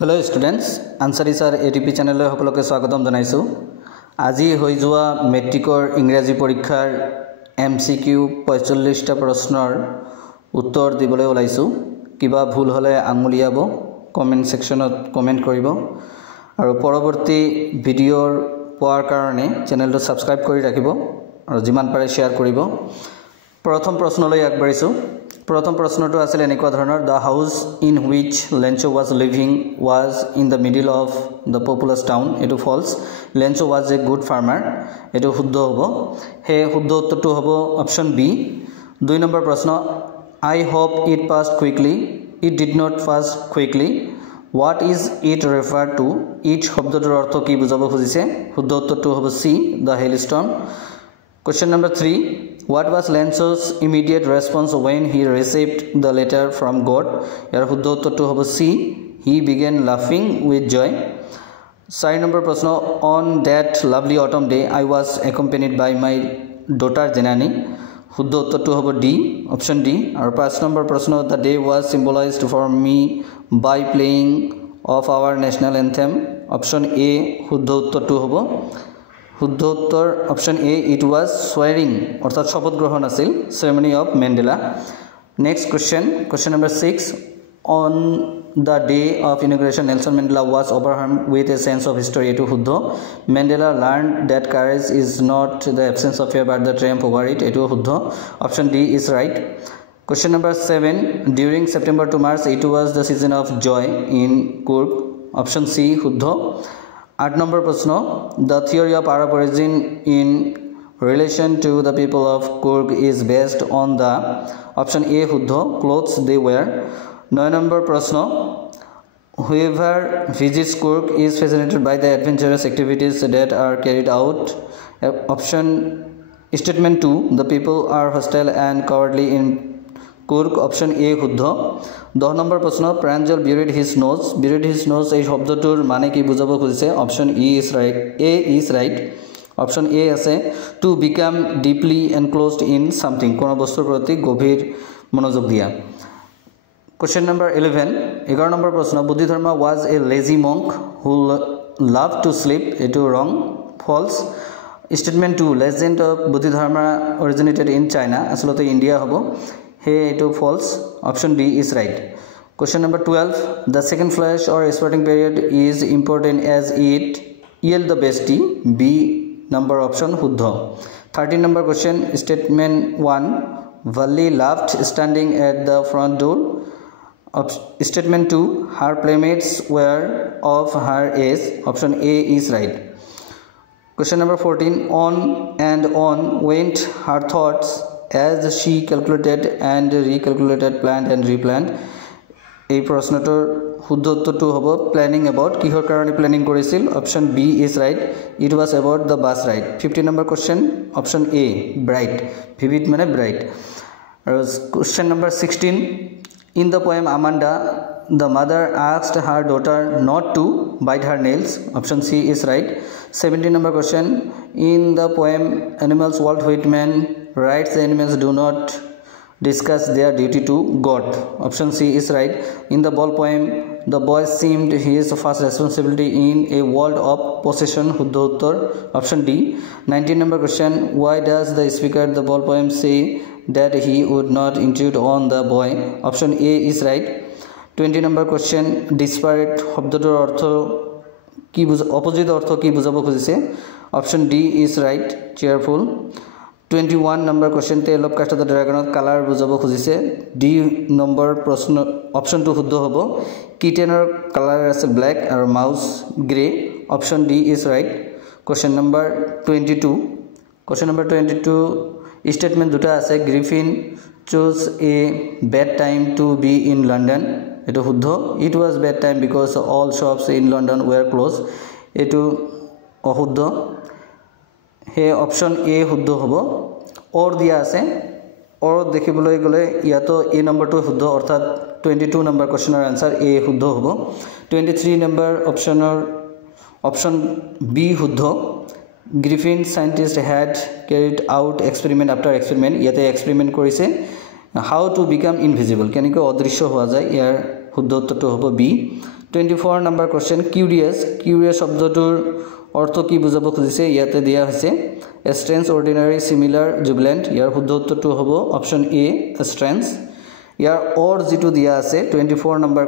Hello students, Ansari sir ATP channel le hokoloke swagatam janaisu. Aji hoi joa metricor Ingraji porikkhar MCQ 45 ta prashnor uttor dibole olaisu. Kiba bhul hole anguliabo comment section ot comment koribo aru poroborti video poar karone channel to subscribe kori rakhibo aru jiman pare share koribo. Prothom prashnoloi agbarisu. Prothom prashnoto asile enekwa dhoroner the house in which Lencho was living was in the middle of the populous town. Etu false. Lencho was a good farmer. Etu shuddho hobo. He shuddho uttortu hobo option B. 2 number prashno I hope it passed quickly. It did not pass quickly. What is it referred to? Each শব্দটোৰ অৰ্থ কি বুজাব খুজিছে? শুদ্ধ উত্তৰটো হ'ব C, the hailstorm. Question number 3. What was Lencho's immediate response when he received the letter from God? Yar শুদ্ধ উত্তৰটো হ'ব C. He began laughing with joy. 4 number প্ৰশ্ন On that lovely autumn day, I was accompanied by my daughter Janani. শুদ্ধ উত্তৰটো হ'ব D, option D. আৰু 5 number প্ৰশ্ন The day was symbolized for me by playing of our national anthem. Option A শুদ্ধ উত্তৰটো হ'ব শুদ্ধ উত্তৰ option A it was swearing অৰ্থাৎ শপথ গ্ৰহণ আছিল ceremony of Mandela. Next question number 6. On the day of inauguration Nelson Mandela was overwhelmed with a sense of history. Etu শুদ্ধ. Mandela learned that courage is not the absence of fear but the triumph over it. Etu শুদ্ধ. Option D is right. Question number 7. During September to March it was the season of joy in Kurg. Option C শুদ্ধ. 8 number prashno the theory of Arab origin in relation to the people of Kurg is based on the option A shuddho clothes they wear. 9 number prashno whoever visits Kurg is fascinated by the adventurous activities that are carried out. Option statement 2 the people are hostile and cowardly in Kurg. Option A shuddho. 10 number prashno Pranjal buried his nose ei শব্দটোৰ মানে কি বুজাব খুজিছে? Option A is right. Option A আছে to become deeply enclosed in something কোন বস্তুৰ প্ৰতি গভীৰ মনোযোগ দিয়া. Question number 11 number প্ৰশ্ন বুদ্ধি ধৰ্মা was a lazy monk who loved to sleep. এটো wrong, false. Statement 2 legend of বুদ্ধি ধৰ্মা originated in China. আসলতে ইন্ডিয়া হ'ব. Hey, eto false. Option D is right. Question number 12. The second flush or sprouting period is important as it yield the best tea. B number option shuddho. 13 number question. Statement 1. Valli laughed standing at the front door. Statement 2. Her playmates were of her age. Option A is right. Question number 14. On and on went her thoughts as she calculated and recalculated, planned and replanned. এই প্ৰশ্নটোৰ শুদ্ধ উত্তৰটো হ'ব planning about কিহৰ কাৰণে planning কৰিছিল. Option B is right. It was about the bus ride. 15 number question. Option A bright. Vivid মানে bright. Question number 16. In the poem Amanda, the mother asked her daughter not to bite her nails. Option C is right. 17 number question. In the poem Animals, Walt Whitman writes the animals do not discuss their duty to God. Option C is right. In the ball poem the boy seemed his first responsibility in a world of possession. Shuddho uttor. Option D. 19 number question. Why does the speaker at the ball poem say that he would not intrude on the boy? Option A is right. 20 number question. Disparate শব্দটোৰ অৰ্থ কি opposite অৰ্থ কি বুজাব খুজিছে? Option D is right. Cheerful. 21 number question. Tale of Cast of the Dragon color বুজাব খুজিছে. D number প্ৰশ্ন option 2 শুদ্ধ হ'ব. Kittenৰ color আছে black আৰু mouse gray. Option D is right. Question number 22. Question number 22 statement দুটা আছে. Griffin chose a bad time to be in London. এটো শুদ্ধ. It was bad time because all shops in London were closed. এটো অশুদ্ধ. হে option A শুদ্ধ হ'ব. অৰ দিয়া আছে. অৰ দেখিবলৈ গলে ইয়াতো এ নম্বৰটো শুদ্ধ অৰ্থাৎ 22 নম্বৰ কোৱেশ্চনৰ আনসাৰ এ শুদ্ধ হ'ব. 23 নম্বৰ অপশন বি শুদ্ধ. Griffin scientist had carried out experiment after experiment. ইয়াতে এক্সপেৰিমেন্ট কৰিছে how to become invisible কেনেকৈ অদৃশ্য হোৱা যায় ইয়াৰ শুদ্ধ উত্তৰটো হ'ব বি. 24 নম্বৰ কোৱেশ্চন কিউৰিয়াছ কিউৰিয়াছ শব্দটোৰ অৰ্থ কি বুজাব খুজিছে ইয়াতে দিয়া হৈছে এষ্ট্ৰেঞ্জ অৰ্ডিনাৰী সিমিলাৰ জুবিলেন্ট ইয়াৰ শুদ্ধ উত্তৰটো হ'ব অপচন এ এষ্ট্ৰেঞ্জ ইয়াৰ অৰ যেটো দিয়া আছে 24 নম্বৰ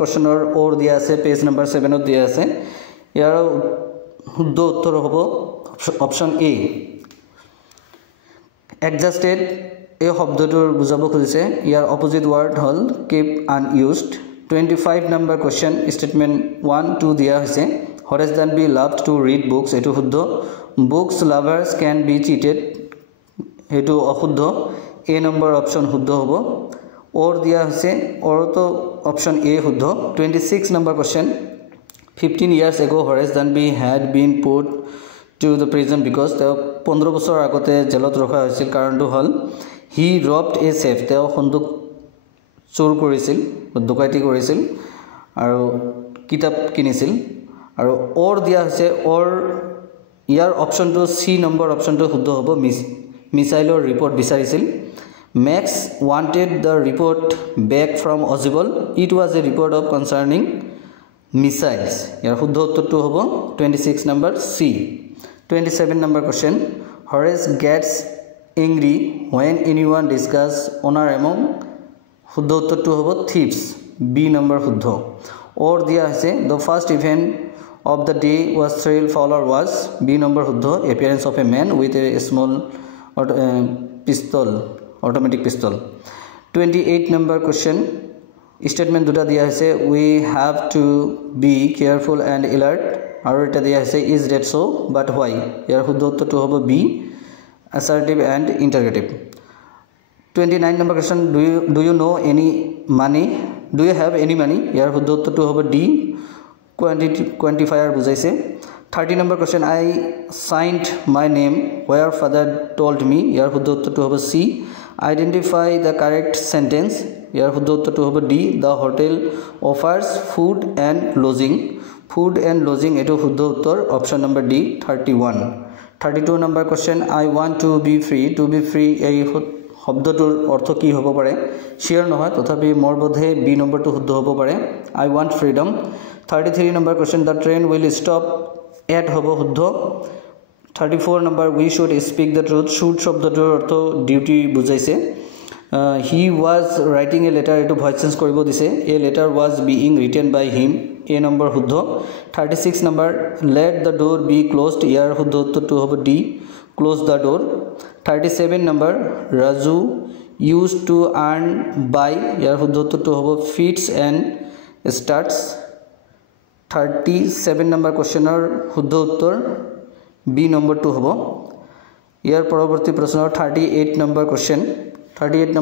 কোৱেশ্চনৰ অৰ দিয়া আছে পেজ নম্বৰ 7 ত দিয়া আছে ইয়াৰ শুদ্ধ উত্তৰ হ'ব অপচন এ এডজাস্টেড এই শব্দটোৰ বুজাব খুজিছে ইয়াৰ অপোজিট ওয়াৰ্ড হল keep unused 25 number question statement 1 2 দিয়া হৈছে Horace Danby loved to read books এটো শুদ্ধ books lovers can be cheated এটো অশুদ্ধ এ নম্বৰ অপচন শুদ্ধ হ'ব অৰ দিয়া হৈছে অৰটো অপচন এ শুদ্ধ 26 number question 15 years ago Horace Danby had been put to the prison because তেওঁ 15 বছৰ আগতে জেলত ৰখা হৈছিল কাৰণটো হল he robbed a safe তেওঁ সন্দুক চোৰ কৰিছিল ডকাইতি কৰিছিল আৰু কিতাপ কিনিছিল আৰু অৰ দিয়া হৈছে অৰ ইয়াৰ অপচনটো সি নম্বৰ অপচনটো শুদ্ধ হ'ব মিসাইলৰ ৰিপৰ্ট বিচাৰিছিল Max wanted the report back from Ozibol it was a report of concerning missiles ইয়াৰ শুদ্ধ উত্তৰটো হ'ব 26 number C 27 number question Horace gets angry when anyone discuss honor among শুদ্ধ উত্তৰটো হ'ব thieves b number শুদ্ধ or দিয়া আছে the first event of the day was trail fowler was b number শুদ্ধ appearance of a man with a small pistol automatic pistol 28 number question statement দুটা দিয়া আছে we have to be careful and alert আৰু এটা দিয়া আছে is that so but why ইয়াৰ শুদ্ধ উত্তৰটো হ'ব b assertive and interrogative 29 number question do you know any money do you have any money ইয়াৰ শুদ্ধ উত্তৰটো হ'ব d quantifier বুজাইছে 30 number question I signed my name where father told me ইয়াৰ শুদ্ধ উত্তৰটো হ'ব c identify the correct sentence ইয়াৰ শুদ্ধ উত্তৰটো হ'ব d the hotel offers food and lodging এটো শুদ্ধ উত্তৰ option number d 32 number question I want to be free এই শব্দটোৰ অৰ্থ কি হ'ব পাৰে শিওৰ নহয় তথাপি মোৰ বোধে b নম্বৰটো শুদ্ধ হ'ব পাৰে I want freedom 33 number question the train will stop at হ'ব শুদ্ধ 34 number we should speak the truth should শব্দটোৰ অৰ্থ ডিউটি বুজাইছে he was writing a letter এটো ভয়েস চেঞ্জ কৰিব দিছে a letter was being written by him a number শুদ্ধ 36 number let the door be closed ইয়াৰ শুদ্ধ উত্তৰটো হ'ব d close the door 37 number Raju used to earn by ইয়াৰ শুদ্ধ উত্তৰটো হ'ব feeds and starts 37 number questioner শুদ্ধ উত্তৰ b নম্বৰটো হ'ব ইয়াৰ পৰৱৰ্তী প্ৰশ্নৰ 38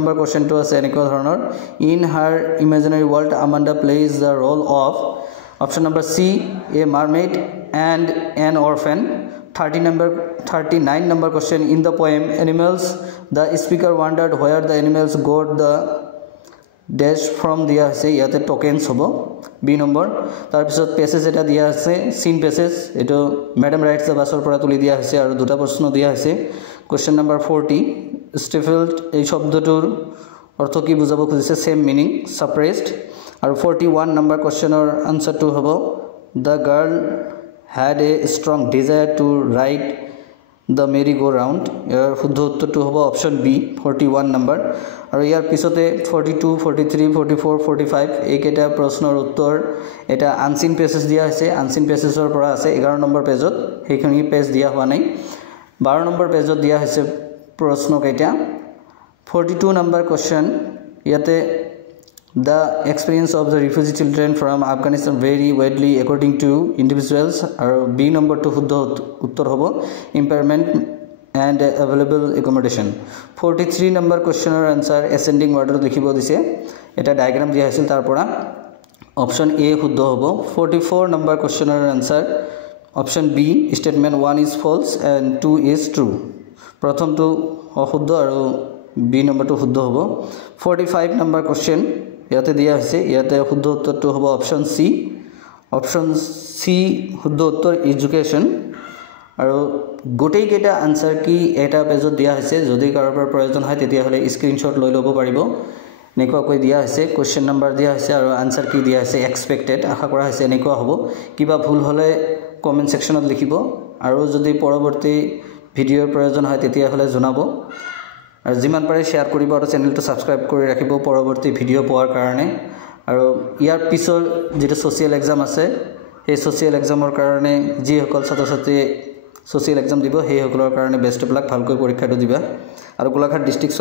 number question to আছে এনেকুৱা ধৰণৰ in her imaginary world Amanda plays the role of option number c a mermaid and an orphan 39 number question in the poem animals the speaker wondered where the animals got the dash from দিয়া আছে ইয়াতে tokens হ'ব b number তাৰ পিছত passage এটা দিয়া আছে scene passage এটো ম্যাডাম ৰাইটস দ্য বাসৰ পৰা তুলি দিয়া হৈছে আৰু দুটা প্ৰশ্ন দিয়া আছে question number 40 stifled এই শব্দটোৰ অৰ্থ কি বুজাব খুজিছে সেম মিনিং suppressed আৰু 41 নম্বৰ কোৱেশ্চনৰ আনসাৰটো হ'ব the girl had a strong desire to ride the merry go round ইয়াৰ শুদ্ধ উত্তৰটো হ'ব অপচন বি 41 নম্বৰ আৰু ইয়াৰ পিছতে 42 43 44 45 এইকেইটা প্ৰশ্নৰ উত্তৰ এটা আনসিন পেছেজ দিয়া আছে আনসিন পেছেজৰ পৰা আছে 11 নম্বৰ পেজত সেইখিনি পেজ দিয়া হোৱা নাই 12 নম্বৰ পেজত দিয়া হৈছে প্ৰশ্ন কেইটা 42 নম্বৰ কোৱেশ্চন ইয়াতে the experience of the refugee children from Afghanistan vary widely according to individuals or b number to শুদ্ধ উত্তৰ হ'ব impairment and available accommodation 43 number questioner answer ascending order লিখিব দিছে এটা ডায়াগ্ৰাম দিয়া আছিল তাৰ পৰা অপচন এ শুদ্ধ হ'ব 44 number questioner answer option b statement 1 is false and 2 is true প্ৰথমটো অশুদ্ধ আৰু b নম্বৰটো শুদ্ধ হ'ব 45 number question ইয়াতে দিয়া হৈছে ইয়াতে শুদ্ধ উত্তৰটো হ'ব অপচন সি শুদ্ধ উত্তৰ এডুকেশ্যন আৰু গোটেই কেইটা আনসাৰ কি এটা পেজত দিয়া হৈছে যদি কাৰোবাৰ প্ৰয়োজন হয় তেতিয়া হলে স্ক্ৰিনশ্বট লৈ ল'ব পাৰিব এনেকুৱাকৈ দিয়া হৈছে কোৱেশ্চন নাম্বাৰ দিয়া হৈছে আৰু আনসাৰ কি দিয়া হৈছে এক্সপেক্টেড আশা কৰা হৈছে এনেকুৱা হ'ব কিবা ভুল হলে কমেন্ট সেকশনত লিখিব আৰু যদি পৰৱৰ্তী ভিডিঅ'ৰ প্ৰয়োজন হয় তেতিয়া হলে জনাব আৰু যিমান পাৰে শেয়াৰ কৰিব আৰু চেনেলটো সাবস্ক্ৰাইব কৰি ৰাখিব পৰৱৰ্তী ভিডিঅ' পোৱাৰ কাৰণে আৰু ইয়াৰ পিছৰ যেটো সোশিয়াল এক্সাম আছে এই সোশিয়াল এক্সামৰ কাৰণে যি সকল ছাত্ৰ-ছাত্ৰী সোশিয়াল এক্সাম দিব সেই সকলৰ কাৰণে বেষ্ট অফ লাক ভালকৈ পৰীক্ষাটো দিবা আৰু গোলাঘাট ডিস্ট্ৰিক্ট